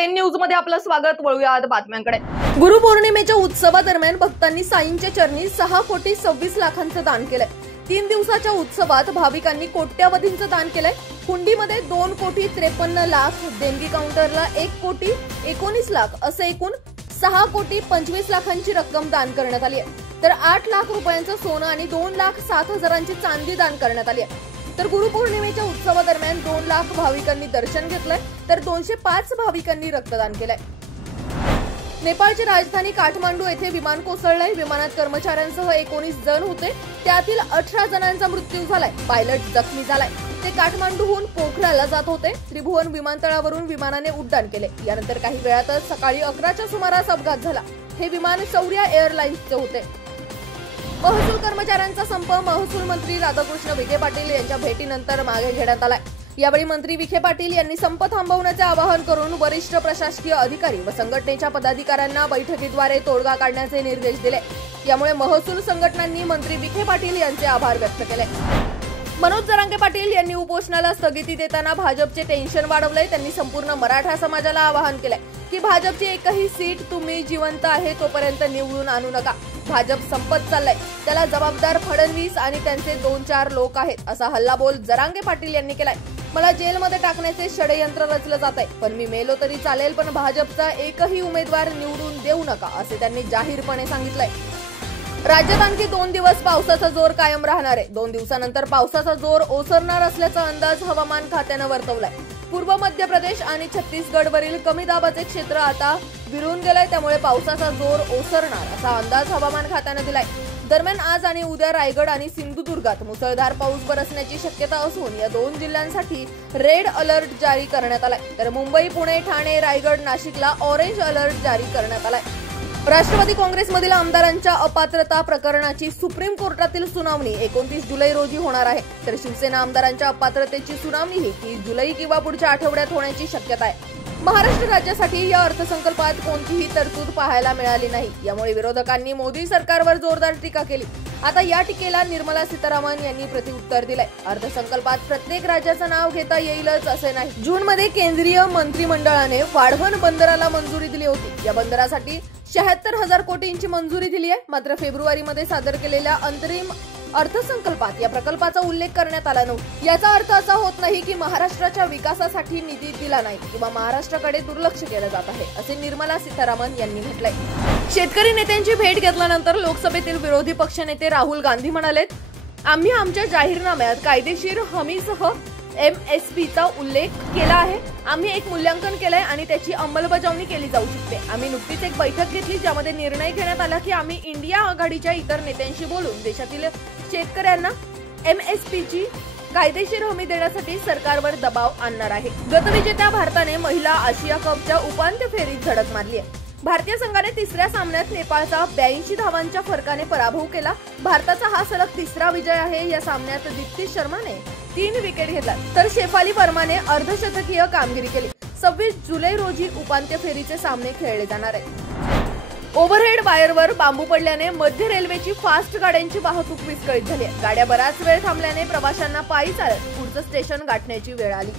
10 news मध्ये आपलं स्वागत। वळूया बातम्यांकडे। गुरुपौर्णिमेच्या उत्सवादरम्यान भक्तांनी साईंच्या चरणी 6,26 लाखांचं दान केलंय। 3 दिवसाच्या उत्सवात भाविकांनी कोट्यावधींचं दान केलंय। हुंडीमध्ये 2,53 लाख, देणगी काउंटरला 1,19 लाख असे एकूण 6,25 लाखांची रक्कम दान करण्यात आली आहे। तर 8 लाख रुपयांचं सोनं आणि 2,07,000ची चांदी दान करण्यात आली आहे। तर गुरुपौर्णिमेच्या उत्सवादरम्यान 2 लाख भाविकांनी दर्शन घेतलंय, तर 205 भाविकांनी रक्तदान केलंय। नेपाळची राजधानी काठमांडू येथे विमान कोसळलंय। विमानात कर्मचाऱ्यांसह 19 जण होते, त्यातील 18 जणांचा मृत्यू झालाय। पायलट जखमी झालाय। ते काठमांडूहून पोखराला जात होते। त्रिभुवन विमानतळावरून विमानाने उड्डाण केले। यानंतर काही वेळातच सकाळी 11च्या सुमारास अपघात झाला। हे विमान शौर्य एअरलाइन्सचे होते। महसूल कर्मचाऱ्यांचा संप महसूल मंत्री राधाकृष्ण विखे पाटील यांच्या भेटीनंतर मागे घेण्यात आलाय। यावेळी मंत्री विखे पाटील यांनी संप थांबवण्याचे आवाहन करून वरिष्ठ प्रशासकीय अधिकारी व संघटनेच्या पदाधिकाऱ्यांना बैठकीद्वारे तोडगा काढण्याचे निर्देश दिले। यामुळे महसूल संघटनांनी मंत्री विखे पाटील यांचे आभार व्यक्त केले। मनोज जरांगे पाटील यांनी उपोषणाला स्थगिती देताना भाजपचे टेन्शन वाढवलंय। त्यांनी संपूर्ण मराठा समाजाला आवाहन केलंय की भाजपची एकही सीट तुम्ही जिवंत आहे तोपर्यंत निवडून आणू नका। भाजप संपत चाललंय, त्याला जबाबदार फडणवीस आणि त्यांचे 2-4 लोक आहेत, असा हल्लाबोल जरांगे पाटील यांनी केलाय। मला जेलमध्ये टाकण्याचे षडयंत्र रचलं जात आहे, पण मी मेलो तरी चालेल, पण भाजपचा एकही उमेदवार निवडून देऊ नका, असे त्यांनी जाहीरपणे सांगितलंय। राज्यात आणखी 2 दिवस पावसाचा जोर कायम राहणार आहे। 2 दिवसानंतर पावसाचा जोर ओसरणार असल्याचा अंदाज हवामान खात्यानं वर्तवलाय। पूर्व मध्य प्रदेश आणि छत्तीसगडवरील कमी दाबाचे क्षेत्र आता विरून गेलंय, त्यामुळे पावसाचा जोर ओसरणार असा अंदाज हवामान खात्यानं दिलाय। दरम्यान आज आणि उद्या रायगड आणि सिंधुदुर्गात मुसळधार पाऊस बरसण्याची शक्यता असून या 2 जिल्ह्यांसाठी रेड अलर्ट जारी करण्यात आलाय। तर मुंबई, पुणे, ठाणे, रायगड, नाशिकला ऑरेंज अलर्ट जारी करण्यात आलाय। राष्ट्रवादी काँग्रेसमधील आमदारांच्या अपात्रता प्रकरणाची सुप्रीम कोर्टातील सुनावणी 29 जुलै रोजी होणार आहे। तर शिवसेना आमदारांच्या अपात्रतेची सुनावणी ही 30 जुलै किंवा पुढच्या आठवड्यात होण्याची शक्यता आहे। महाराष्ट्र राज्यासाठी या अर्थसंकल्पात कोणतीही तरतूद पाहायला मिळाली नाही। यामुळे विरोधकांनी मोदी सरकारवर जोरदार टीका केली। आता या टीकेला निर्मला सीतारामन यांनी प्रतिउत्तर दिलंय। अर्थसंकल्पात प्रत्येक राज्याचं नाव घेता येईलच असे नाही। जूनमध्ये केंद्रीय मंत्रिमंडळाने वाढवण बंदराला मंजुरी दिली होती। या बंदरासाठी 76,000 कोटींची मंजुरी दिली आहे। मात्र फेब्रुवारीमध्ये सादर केलेल्या अंतरिम अर्थसंकल्पात या प्रकल्पाचा उल्लेख करण्यात आला नव्हता। याचा अर्थ असा होत नाही की महाराष्ट्राच्या विकासासाठी निधी दिला नाही किंवा महाराष्ट्राकडे दुर्लक्ष केलं जात आहे, असे निर्मला सीतारामन यांनी म्हटलंय। शेतकरी नेत्यांची भेट घेतल्यानंतर लोकसभेतील विरोधी पक्षनेते राहुल गांधी म्हणाले, आम्ही आमच्या जाहीरनाम्यात कायदेशीर हमीसह MSPचा उल्लेख केला आहे। आम्ही एक मूल्यांकन केलंय आणि त्याची अंमलबजावणी केली जाऊ शकते। आम्ही नुकतीच एक बैठक घेतली ज्यामध्ये निर्णय घेण्यात आला की आम्ही इंडिया आघाडीच्या इतर नेत्यांशी बोलून देशातील शेतकऱ्यांना MSPची कायदेशीर हमी देण्यासाठी सरकारवर दबाव आणणार आहे। गतविजेत्या भारताने महिला आशिया कपच्या उपांत्य फेरीत धडक मारली आहे। भारतीय संघाने तिसऱ्या सामन्यात नेपाळचा 82 धावांच्या फरकाने पराभव केला। भारताचा हा सलग 3रा विजय आहे। या सामन्यात दीप्ती शर्माने 3 विकेट घेतला, तर शेफाली वर्माने अर्धशतकीय कामगिरी केली। 26 जुलै रोजी उपांत्य फेरीचे सामने खेळले जाणार आहेत। ओव्हरहेड वायरवर बांबू पडल्याने मध्य रेल्वेची फास्ट गाड्यांची वाहतूक विस्कळीत झाली आहे। गाड्या बराच वेळ थांबल्याने प्रवाशांना पायी चालत पुढचं स्टेशन गाठण्याची वेळ आली।